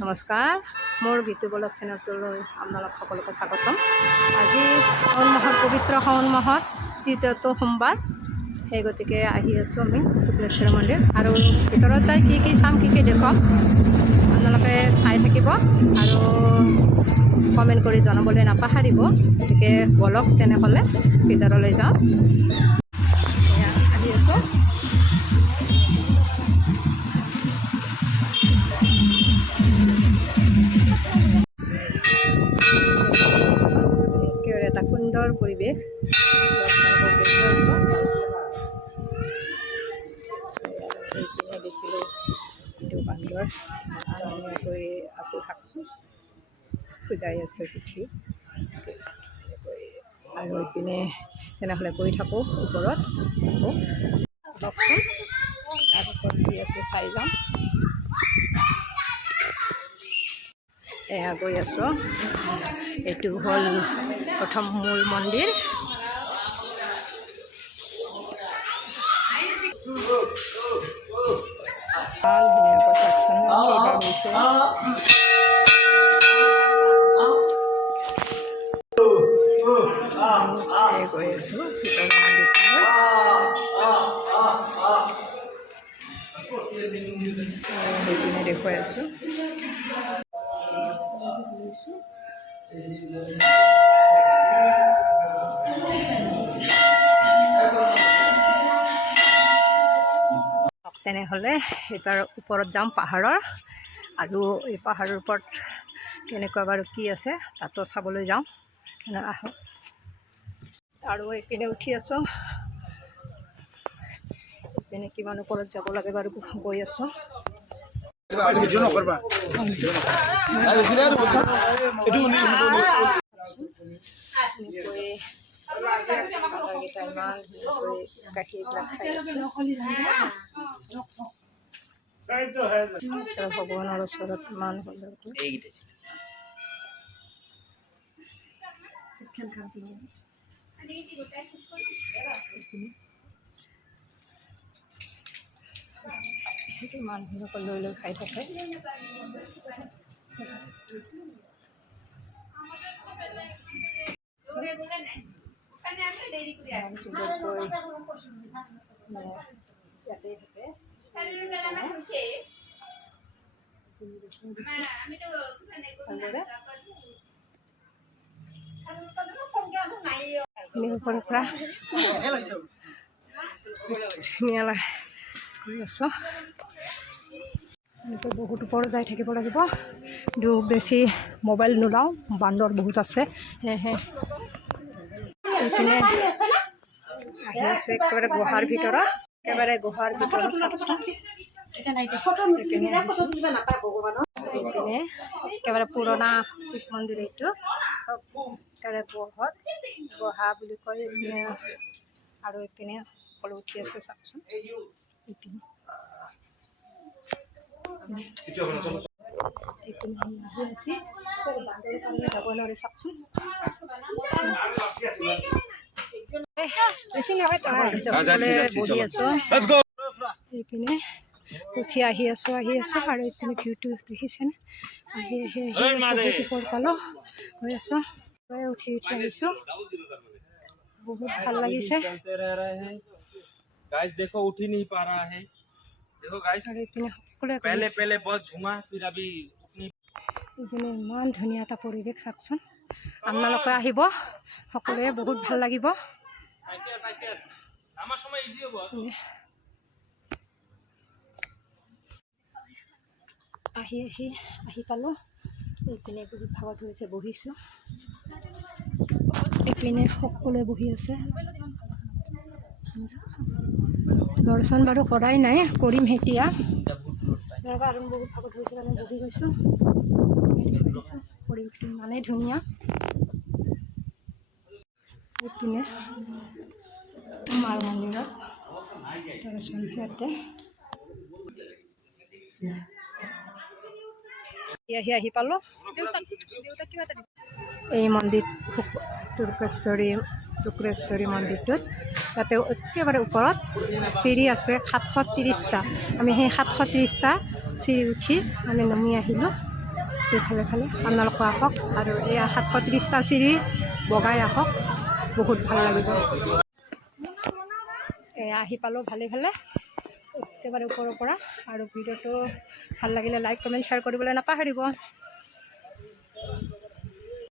নমস্কাৰ, মোৰ গীতু ব্লগ চেনেলটোলৈ আপোনালোক সকলোকে স্বাগতম। আজি শাওণ মাহত, পবিত্ৰ শাওণ মাহত তৃতীয়টো সোমবাৰ, সেই গতিকে আহি আছোঁ আমি টুকুৰেশ্বৰ মন্দিৰ। আৰু ভিতৰত যাই কি চাম, কি দেখুৱাম, আপোনালোকে চাই থাকিব আৰু কমেণ্ট কৰি জনাবলৈ নাপাহৰিব। গতিকে বলক তেনেহ'লে ভিতৰলৈ যাওঁ। আহি আছোঁ। এটা সুন্দৰ পৰিৱেশ দেখিলোঁ। এইটো বান্দৰ ধুনীয়াকৈ আছে, চাওকচোন, পূজাই আছে পুঠি। আৰু এইপিনে তেনেহ'লে কৰি থাকোঁ ওপৰত, লওকচোন আৰু ওপৰত কি আছে চাই যাম। এয়া গৈ আছোঁ। এইটো হ'ল প্ৰথম মূল মন্দিৰ। ধুনীয়াকৈ চাওকচোন কেইবাৰ হৈছে। গৈ আছোঁ ভিতৰৰ মন্দিৰটোলৈ। সেইপিনে দেখুৱাই আছোঁ। তেনেহ'লে এইবাৰ ওপৰত যাম পাহাৰৰ, আৰু এই পাহাৰৰ ওপৰত কেনেকুৱা বাৰু কি আছে তাতো চাবলৈ যাওঁ। আহক। আৰু এইপিনে উঠি আছোঁ। এইপিনে কিমান ওপৰত যাব লাগে বাৰু গৈ আছোঁ। ভগৱানৰ ওচৰত ইমান সুন্দৰকৈ মানুহবিলাকে লৈ খাই থাকে। ইয়াতে থাকে। ওপৰৰ পৰা ধুনীয়া কৰি আছোঁ। এনেকৈ বহুত ওপৰত যাই থাকিব লাগিব। কিন্তু বেছি মোবাইল নোলাওঁ, বান্দৰ বহুত আছে, সেয়েহে এইপিনে আহি আছোঁ একেবাৰে গুহাৰ ভিতৰত। একেবাৰে গুহাৰ ভিতৰত চাওকচোন। এইপিনে একেবাৰে পুৰণা শিৱ মন্দিৰ এইটো। একেবাৰে গুহা বুলি কয় এইপিনে। আৰু এইপিনে সকলো উঠি আছে চাওকচোন। এইপিনে যাব নোৱাৰি চাওকচোন। বহি আছোঁ। এইপিনে উঠি আহি আছোঁ আৰু এইপিনে ভিউটো দেখিছেনে? আহি বহুত ওপৰ পালোঁ, গৈ আছোঁ। উঠি আহিছোঁ, বহুত ভাল লাগিছে। गाइस देखो उठ ही नहीं पा रहा है। देखो गाइस पहले बहुत झूमा, फिर अभी এইপিনে ইমান ধুনীয়া এটা পৰিৱেশ চাওকচোন। আপোনালোকে আহিব, সকলোৱে বহুত ভাল লাগিব। আহি পালোঁ। এইপিনে বহুত ভাগৰ ধৰিছে, বহিছোঁ। এইপিনে সকলোৱে বহি আছে। দৰ্শন বাৰু কৰাই নাই, কৰিম এতিয়া। আৰু বহুত ভাগৰ ধৰিছে কাৰণে বহি গৈছোঁ। পৰিৱেশটো ইমানেই ধুনীয়া। এইপিনে মাৰ মন্দিৰত দৰ্শন ইয়াতে আহি পালোঁ। এই মন্দিৰ টুকুৰেশ্বৰী মন্দিৰটোত তাতে একেবাৰে ওপৰত চিৰি আছে 730টা। আমি সেই 730টা চিৰি উঠি আমি নামি আহিলোঁ। ইফালে ফালে আপোনালোকে আহক আৰু এই 730টা চিৰি বগাই আহক, বহুত ভাল লাগিব। আহি পালোঁ ভালে ভালে একেবাৰে ওপৰৰ পৰা। আৰু ভিডিঅ'টো ভাল লাগিলে লাইক কমেণ্ট শ্বেয়াৰ কৰিবলৈ নাপাহৰিব।